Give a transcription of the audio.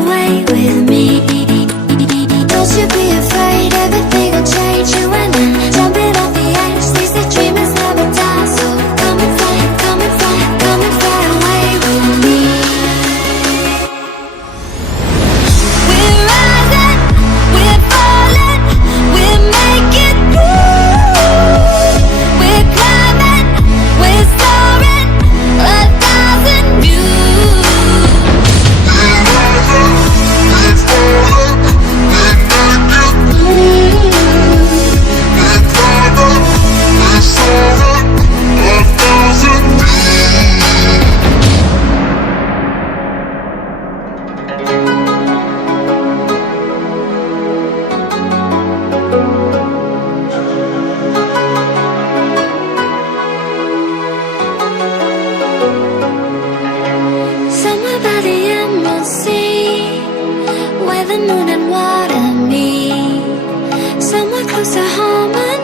away with me. Don't you be afraid, everything will change. You and I, jumping off the edge. They say dreamers never die, so come and fly, come and fly, come and fly away with me. We're rising, we're falling, we're making through. We're climbing, we're soaring, 1,000 views. We're rising, we're falling, we're making through. We're climbing, we're soaring, 1,000 Somewhere by the emerald sea, where the moon and water meet. Somewhere close to harmony.